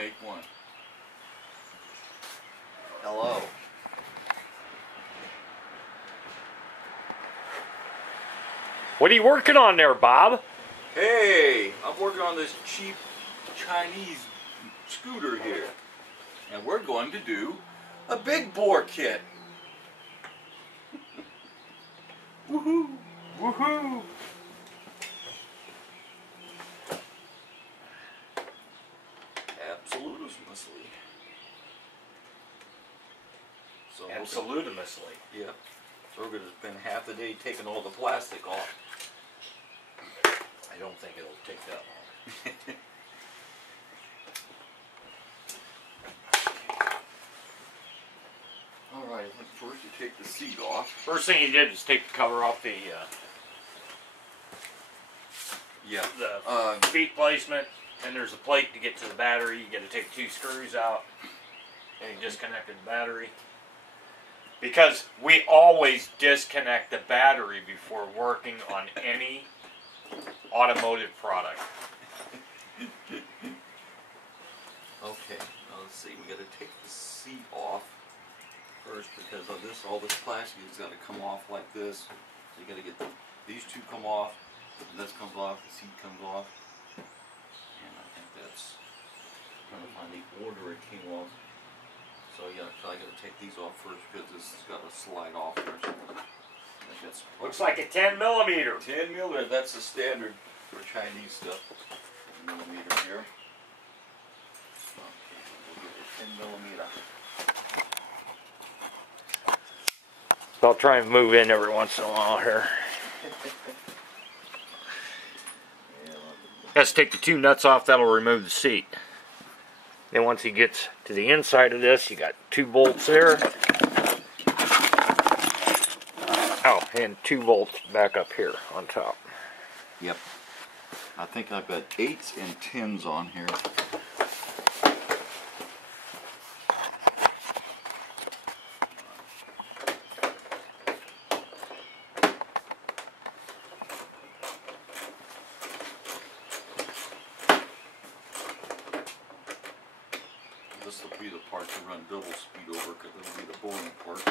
Take one. Hello. What are you working on there, Bob? Hey, I'm working on this cheap Chinese scooter here. And we're going to do a big bore kit. Woohoo! Woohoo! Absolutely. So Absolutely. Yep. So we're going to spend half the day taking all the plastic off. I don't think it'll take that long. Alright, I think first you take the seat off. First thing you did is take the cover off the feet placement. And there's a plate to get to the battery. You got to take 2 screws out. And you disconnected the battery. Because we always disconnect the battery before working on any automotive product. Okay, now let's see. We got to take the seat off first because of this. All this plastic has got to come off like this. So you got to get these 2 come off. And this comes off. The seat comes off. And I think that's trying to find the order it came off. So yeah, I got to take these off first because this has got to slide off first. Looks like a 10 millimeter. 10 millimeter. That's the standard for Chinese stuff. 10 millimeter here. Okay, we'll give it 10 millimeter. So I'll try and move in every once in a while here. Let's take the 2 nuts off. That'll remove the seat. Then once he gets to the inside of this, you got 2 bolts there. Oh, and 2 bolts back up here on top. Yep. I think I've got 8s and 10s on here. This will be the part to run double speed over because it'll be the boring part.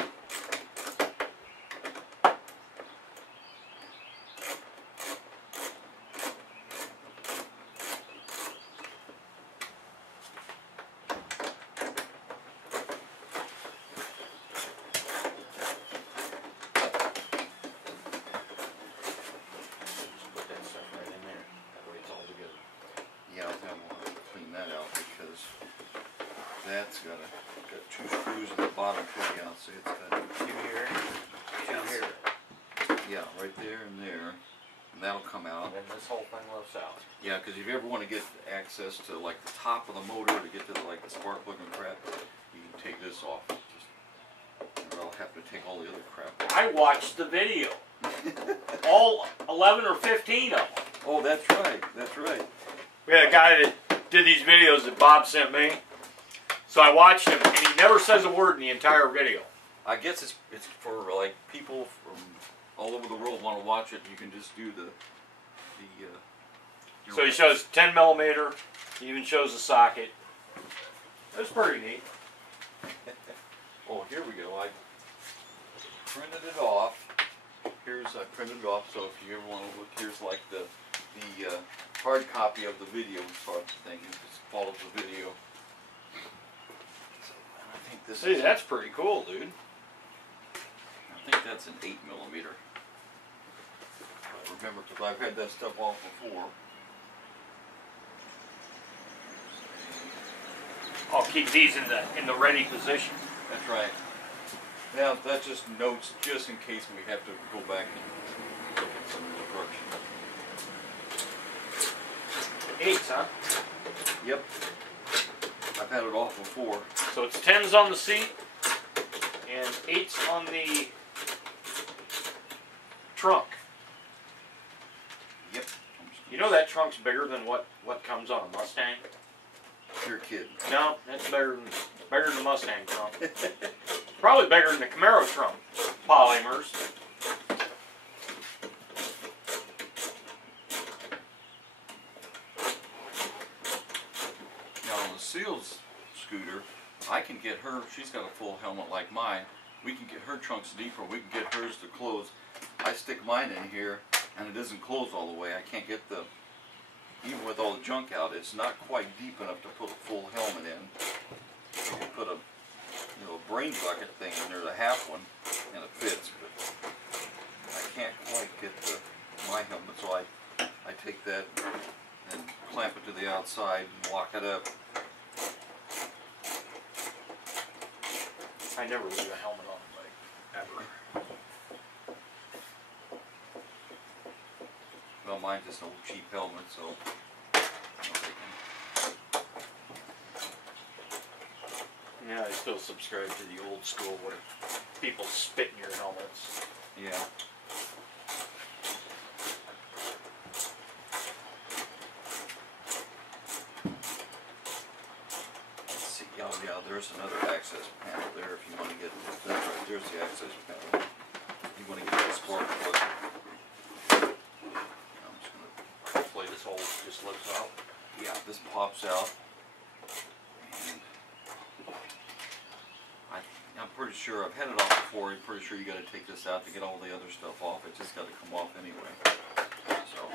That's got 2 screws in the bottom coming out, so it's got 2 here, 2 here. Yeah, right there and there, and that'll come out. And then this whole thing lifts out. Yeah, because if you ever want to get access to like the top of the motor to get to like the spark plug and crap, you can take this off. Or I'll have to take all the other crap off. I watched the video. All 11 or 15 of them. Oh, that's right. That's right. We had a guy that did these videos that Bob sent me. So I watched him, and he never says a word in the entire video. I guess it's for like people from all over the world want to watch it. You can just do the so he shows 10 millimeter. He even shows the socket. That's pretty neat. Oh, here we go. I printed it off. I printed it off. So if you ever want to look, here's like the hard copy of the video sort of thing. It just follows the video. See, that's pretty cool, dude. I think that's an 8 millimeter. Remember, because I've had that stuff off before. I'll keep these in the ready position. That's right. Now that just notes just in case we have to go back and look at some instructions. 8s, huh? Yep. I've had it off before. So it's 10s on the seat and 8s on the trunk. Yep. You know that trunk's bigger than what comes on a Mustang? You're kidding. No, that's bigger than the Mustang trunk. Probably bigger than the Camaro trunk. Polymers. Now the seals Carol's scooter, I can get her, she's got a full helmet like mine, we can get her trunks deeper, we can get hers to close. I stick mine in here and it doesn't close all the way. I can't get the, even with all the junk out, it's not quite deep enough to put a full helmet in. You can put a, you know, a brain bucket thing in there, the half one, and it fits, but I can't quite get my helmet, so I take that and clamp it to the outside and lock it up. I never leave a helmet on the bike, ever. Well, mine's just an old cheap helmet, so I'm thinking. Yeah, I still subscribe to the old school where people spit in your helmets. Yeah. Let's see. Oh, yeah, there's another access panel there if you want to get. That's right. There's the access panel. You want to get that spark plug. I'm just gonna. Hopefully this hole just lifts out. Yeah, this pops out. And I'm pretty sure I've had it off before. I'm pretty sure you got to take this out to get all the other stuff off. It just got to come off anyway. So,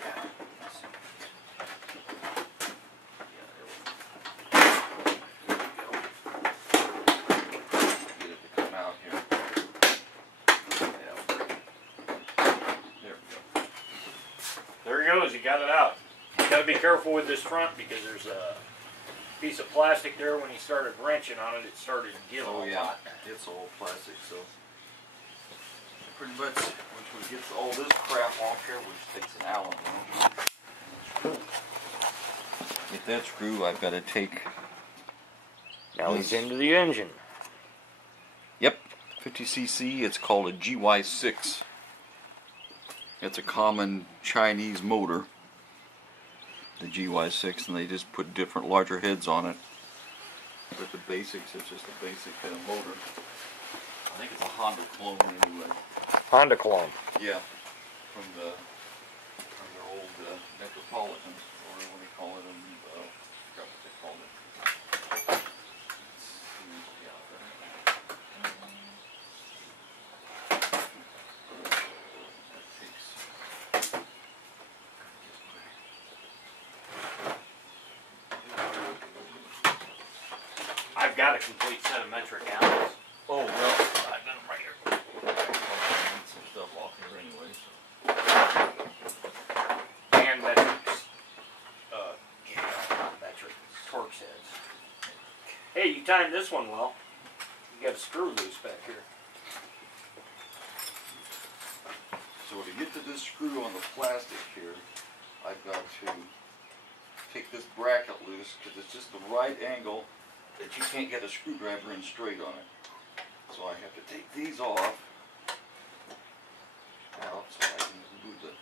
yeah. Let's see. Yeah, there we go. Get it to come out here. Yeah. There we go. There he goes, you got it out. You gotta be careful with this front because there's a piece of plastic there. When he started wrenching on it, it started to give Oh a yeah, lot. it's all plastic, so pretty much once we get all this crap off here, which takes an Allen wrench. Get that screw, I've got to take. Now this. he's into the engine. Yep, 50cc. It's called a GY6. It's a common Chinese motor, the GY6, and they just put different larger heads on it. But the basics, it's just a basic kind of motor. I think it's a Honda clone anyway. Honda clone. Yeah, from their old Metropolitans, or what do they call it? I forgot what they called it. Let's see, yeah, that takes. I've got a complete set of metric Allens. Oh well, I've got them right here. I need some stuff off here anyway. So. And metrics. Not metric. Torx heads. Hey, you timed this one well. You got a screw loose back here. So to get to this screw on the plastic here, I've got to take this bracket loose because it's just the right angle that you can't get a screwdriver in straight on it. So I have to take these off out so I can move the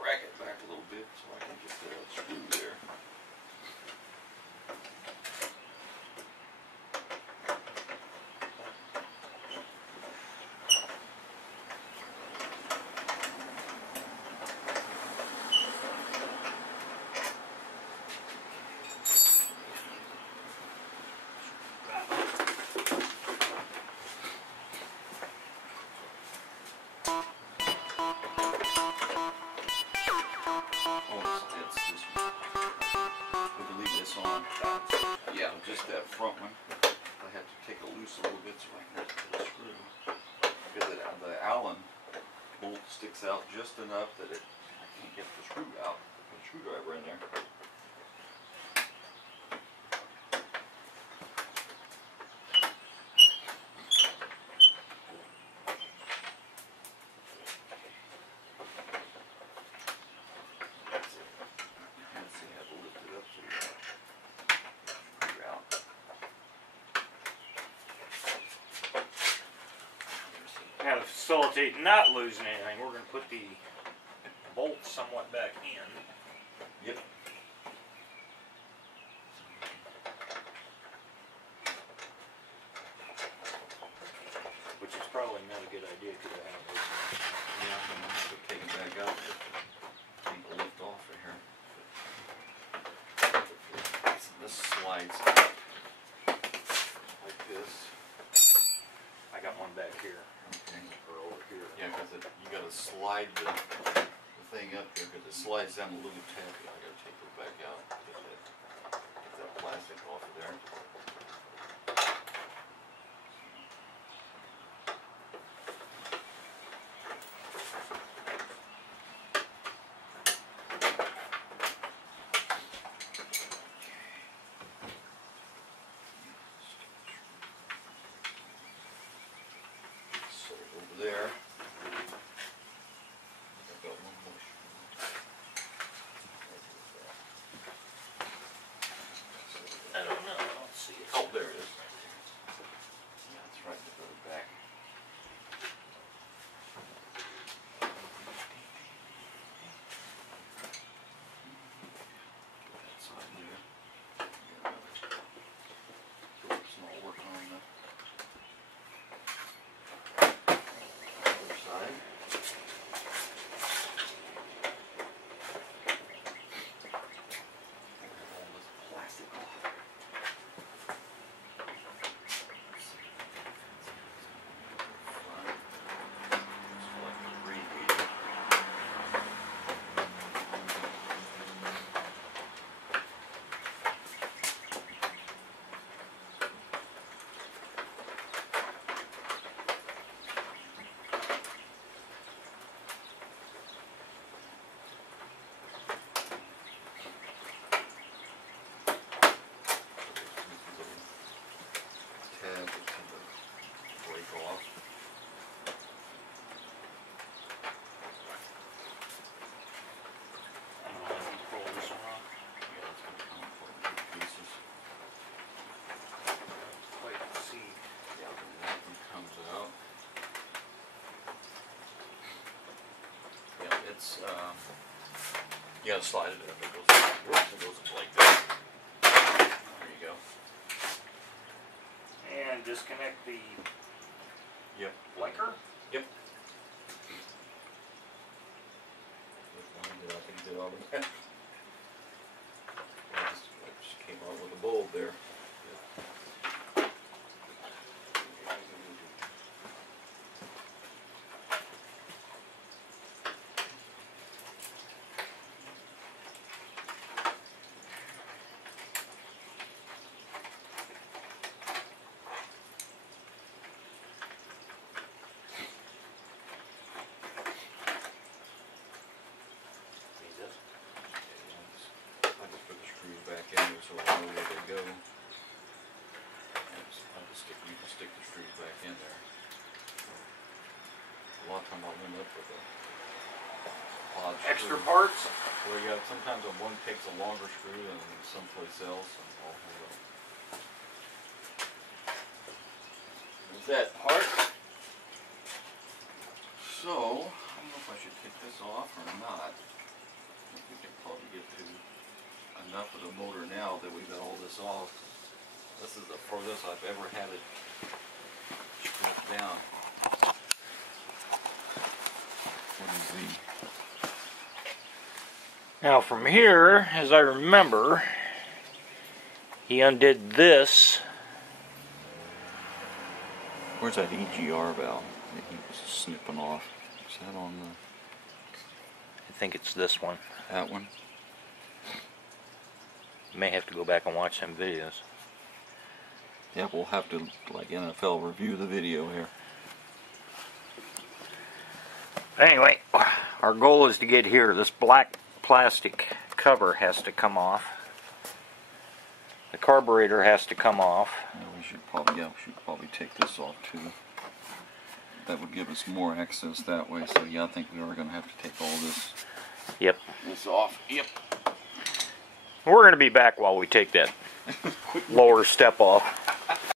bracket back a little bit so I can get the screw there. Yeah, just that front one. I have to take it loose a little bit so I can get the screw. Because the Allen bolt sticks out just enough that I can't get the screw out. Put a screwdriver in there. Now to facilitate not losing anything, we're going to put the bolt somewhat back in. Yep. Which is probably not a good idea because I have this. Yeah, I'm going to have to take it back out. Take the lift off of here. This slides like this. I got one back here. Okay. Or over here. Yeah, because you got to slide the thing up here because it slides down a little tab. I got to take it back out. Get that plastic off of there. So over there. I've got one more. I don't know. I don't see it. Oh, there it is. Yeah, that's right. The very back. That side there. Put some more work on the other side. All this plastic off. Tab to break off. I don't know. I need to pull this one off. Yeah, that's going to come apart in pieces. Wait, let's see. Yeah, then that one comes out. Yeah, it's you gotta slide it in. It goes up like this. There you go. And disconnect the Yep. blinker. Yep. Which one did I think did all of that? I just came out with a bulb there. I just put the screws back in there so I know where they go. You can stick the screws back in there. A lot of time I'll end up with a odd Extra screw. parts. Well, yeah, sometimes one takes a longer screw than someplace else. And I'll hold up. There's that part. So, I don't know if I should take this off or not. I think we can probably get to enough of the motor now that we got all this off. This is the furthest I've ever had it stripped down. What is Now from here, as I remember, he undid this. Where's that EGR valve that he was snipping off? Is that on I think it's this one. that one? You may have to go back and watch some videos. Yeah, we'll have to, like NFL, review the video here. Anyway, our goal is to get here. This black plastic cover has to come off. The carburetor has to come off. Yeah, we should probably take this off too. That would give us more access that way. So yeah, I think we are going to have to take all this off. Yep. We're going to be back while we take that lower step off.